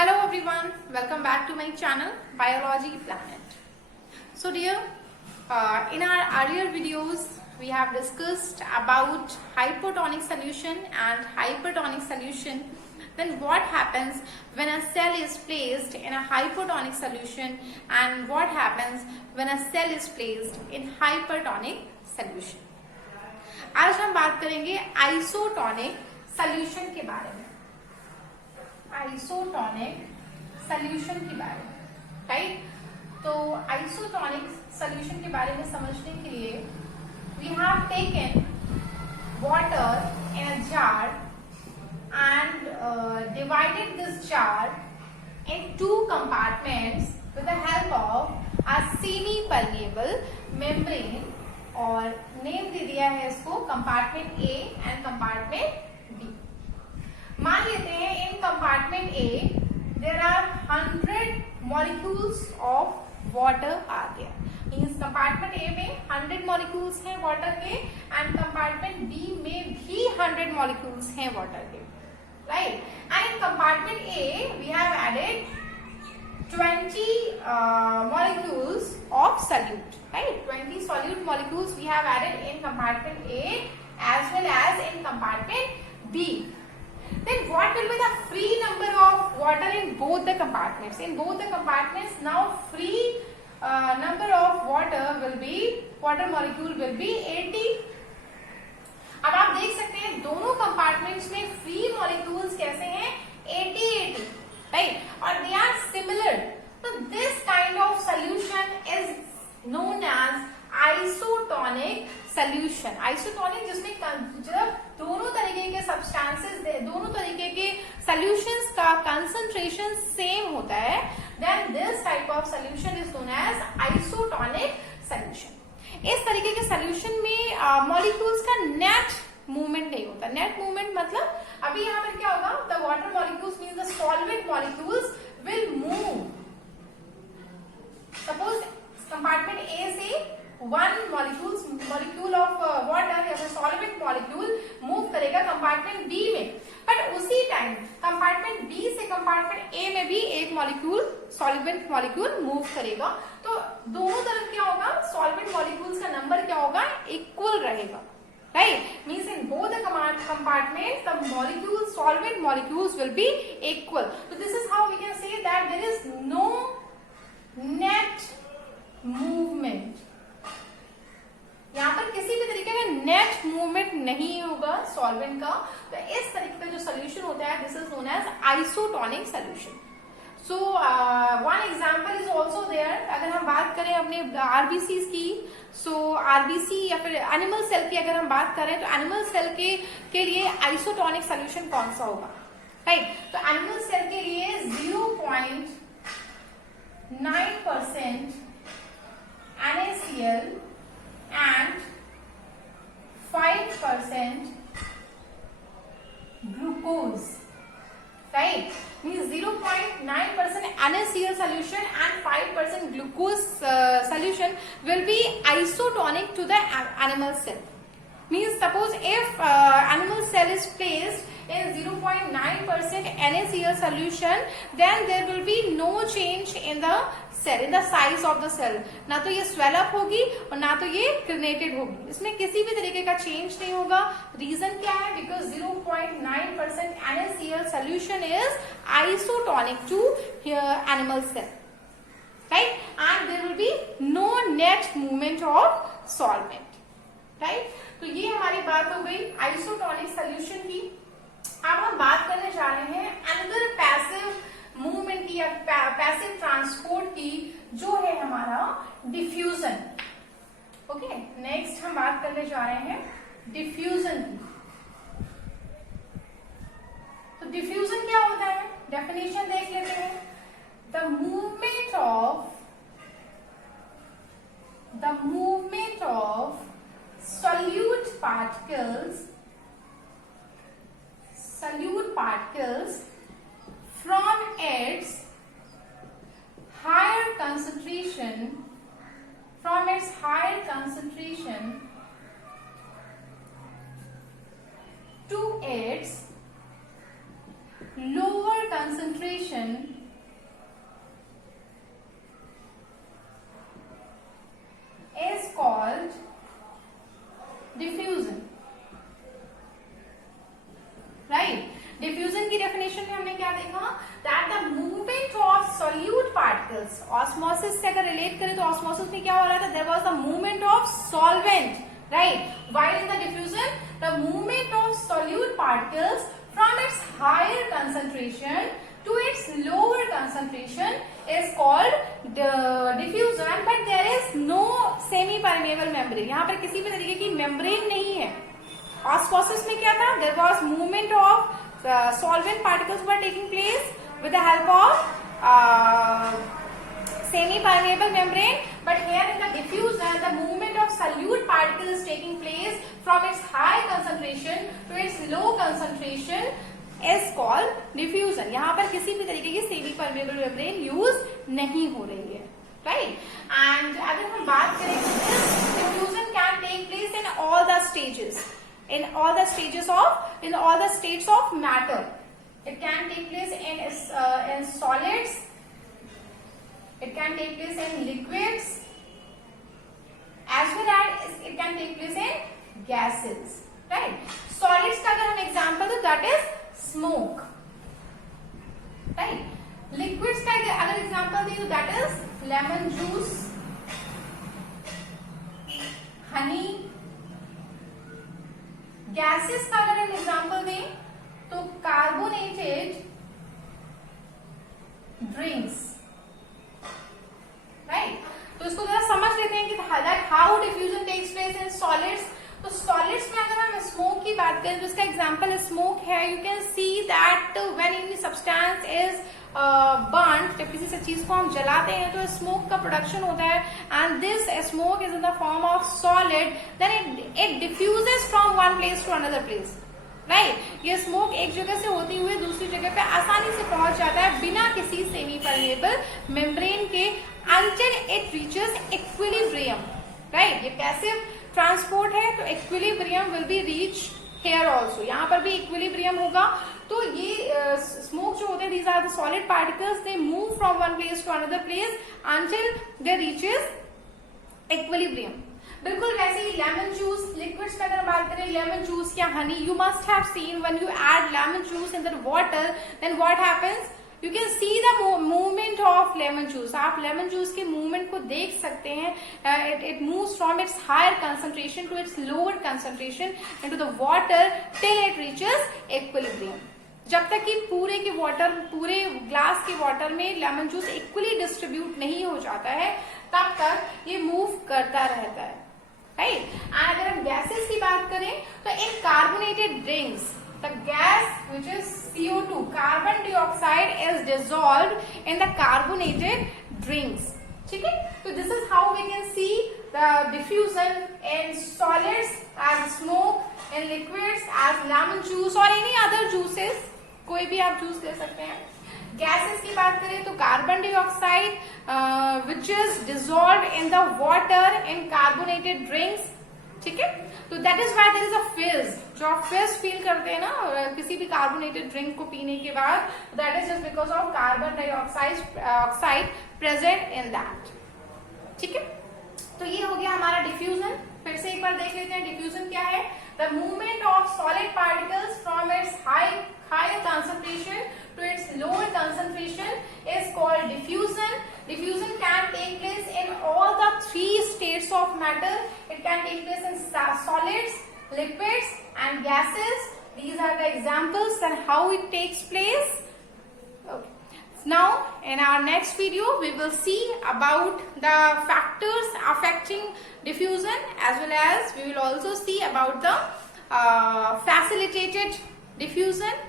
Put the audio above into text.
Hello everyone, welcome back to my channel Biology Planet. So dear, in our earlier videos we have discussed about hypotonic solution and hypertonic solution. Then what happens when a cell is placed in a hypotonic solution and what happens when a cell is placed in hypertonic solution. आज हम बात करेंगे isotonic solution के बारे में, isotonic solution के बारे में, राइट। तो आइसोटोनिक सॉल्यूशन के बारे में समझने के लिए we have taken water in a jar and divided this jar in two compartments with the help of a semi-permeable membrane और नेम दे दिया है इसको compartment A and compartment B. मान लेते हैं in compartment A there are 100 molecules of water are there. Means compartment A में 100 molecules हैं वाटर के एंड कंपार्टमेंट बी में भी 100 मॉलिक्यूल्स हैं वाटर के, right. And in compartment A we have added 20 molecules of solute, right? 20 solute molecules we have added in compartment A as well as in compartment B. Then what will be the free number of water in both the compartments? In both the compartments now free number of water molecule will be 80. अब आप देख सकते हैं दोनों compartments में free molecules कैसे हैं, 80, right? और they are similar. So this kind of solution is known as isotonic solution. Isotonic जिसमें जब दोनों तरीके के substances, दोनों तरीके के solutions का concentration same होता है, then this type of solution is known as isotonic solution. इस तरीके के solution में molecules का net मूवमेंट नहीं होता। नेट मूवमेंट मतलब अभी यहाँ पर क्या होगा, the water molecules means the solvent molecules will move. Suppose compartment A से वन मॉलिक्यूल ऑफ वाटर या फिर सॉल्वेंट मॉलिक्यूल मूव करेगा कंपार्टमेंट बी में, बट उसी टाइम कंपार्टमेंट बी से कंपार्टमेंट ए में भी एक मॉलिक्यूल सॉल्वेंट मॉलिक्यूल मूव करेगा। तो दोनों तरफ क्या होगा, सॉल्वेंट मॉलिक्यूल्स का नंबर क्या होगा, इक्वल रहेगा, right? Means in both the compartments the molecules, solvent molecules will be equal. So this is how we can say that there is no net movement. यहाँ पर किसी भी तरीके का नेट मूवमेंट नहीं होगा सॉल्वेंट का। तो इस तरीके का जो सोल्यूशन होता है this is known as isotonic solution. So one example is also there. अगर हम बात करें अपने आरबीसी की, सो आरबीसी या फिर एनिमल सेल की अगर हम बात करें तो एनिमल सेल के लिए आइसोटोनिक सोल्यूशन कौन सा होगा, राइट? तो एनिमल सेल के लिए 0.9% NaCl and 5% glucose, right? Means 0.9% NaCl solution and 5% glucose solution will be isotonic to the animal cell. Means suppose if animal cell is placed in 0.9% NaCl solution, then there will be no change in the cell, in the size of the cell. ना तो ये swell up होगी और ना तो ये crinated होगी, इसमें किसी भी तरीके का change नहीं होगा। रीजन क्या है, because 0.9% NaCl solution is isotonic to animal cell, right? And there will be no net movement of solvent, right? तो ये हमारी बात हो गई आइसोटोनिक सॉल्यूशन की। अब हम बात करने जा रहे हैं अनदर पैसिव मूवमेंट की या पैसिव ट्रांसपोर्ट की, जो है हमारा डिफ्यूजन। ओके, नेक्स्ट हम बात करने जा रहे हैं डिफ्यूजन की। तो डिफ्यूजन क्या होता है, डेफिनेशन देख लेते हैं। The movement of solute particles from its higher concentration to its lower concentration diffusion is called diffusion. Right? Diffusion की डेफिनेशन में हमने क्या देखा, that the movement of solute particles, osmosis से अगर रिलेट करें तो ऑस्मोसिस में क्या हो रहा था, there was the movement of solvent, right, while in the diffusion the movement of solute particles from its higher concentration to its lower concentration is called diffusion, but there is no semi permeable membrane. यहाँ पर किसी भी तरीके की membrane नहीं है. Osmosis में क्या था, there was movement of solvent particles were taking place with the help of semi permeable membrane, but here in the diffusion the movement of solute particles is taking place from its high concentration to its low concentration is called diffusion. यहाँ पर किसी भी तरीके की semi permeable membrane use नहीं हो रही है, राइट. एंड अगर हम बात करें, diffusion can take place in all the stages, in all the states of matter. It can take place in solids, it can take place in liquids, as well as it can take place in gases, right. Solids का अगर हम example दो, that is smoke, right. Liquids का अगर example दें तो that is lemon juice, Honey. Gases का अगर हम एग्जांपल दें तो कार्बोनेटेड ड्रिंक्स, राइट. तो इसको जरा समझ लेते हैं कि how diffusion takes place in solids. तो सॉलिड्स में अगर हम स्मोक की बात करें तो इसका एग्जांपल स्मोक है. You can see that when any substance is burned, जब किसी चीज को हम जलाते हैं तो स्मोक का प्रोडक्शन होता है, and this smoke is in the form of solid, then it diffuses from one place to another place, right. ये स्मोक एक जगह से होती हुई दूसरी जगह पे आसानी से पहुंच जाता है बिना किसी सेमी परमेबल मेम्ब्रेन के, until it reaches equilibrium, right. ये पैसिव ट्रांसपोर्ट है, तो equilibrium will be reach here also. यहाँ पर भी इक्विलिब्रियम होगा. तो ये स्मोक जो होते हैं, these are the solid particles, they move from one place to another place until they reaches equilibrium. बिल्कुल वैसे ही लेमन जूस, लिक्विड्स में अगर बात करें, लेमन जूस या honey, you must have seen when you add lemon juice in the water, then what happens, you can see the movement of lemon juice. आप lemon juice के movement को देख सकते हैं. It moves from its higher concentration to its lower concentration into the water till it reaches equilibrium. जब तक कि पूरे ग्लास के वाटर में लेमन जूस इक्वली डिस्ट्रीब्यूट नहीं हो जाता है, तब तक ये मूव करता रहता है, राइट. एंड अगर हम गैसेस की बात करें तो इन carbonated drinks, the gas which is CO2, carbon dioxide, is dissolved in the carbonated drinks. ठीक है. तो this is how we can see the diffusion in solids as smoke, in liquids as lemon juice or any other juices. कोई भी आप juice ले सकते हैं. Gases की बात करें तो carbon dioxide which is dissolved in the water in carbonated drinks. ठीक है. तो that is why there is a fizz. जो आप फिज फील करते हैं ना किसी भी कार्बोनेटेड ड्रिंक को पीने के बाद, that is just because of carbon dioxide present in that. ठीक है. तो ये हो गया हमारा डिफ्यूजन. फिर से एक बार देख लेते हैं डिफ्यूजन क्या है. The movement of solid particles from it's higher concentration to its lower concentration is called diffusion. Diffusion can take place in all the three states of matter. It can take place in solids, liquids and gases. These are the examples and how it takes place. Okay. Now in our next video we will see about the factors affecting diffusion, as well as we will also see about the facilitated diffusion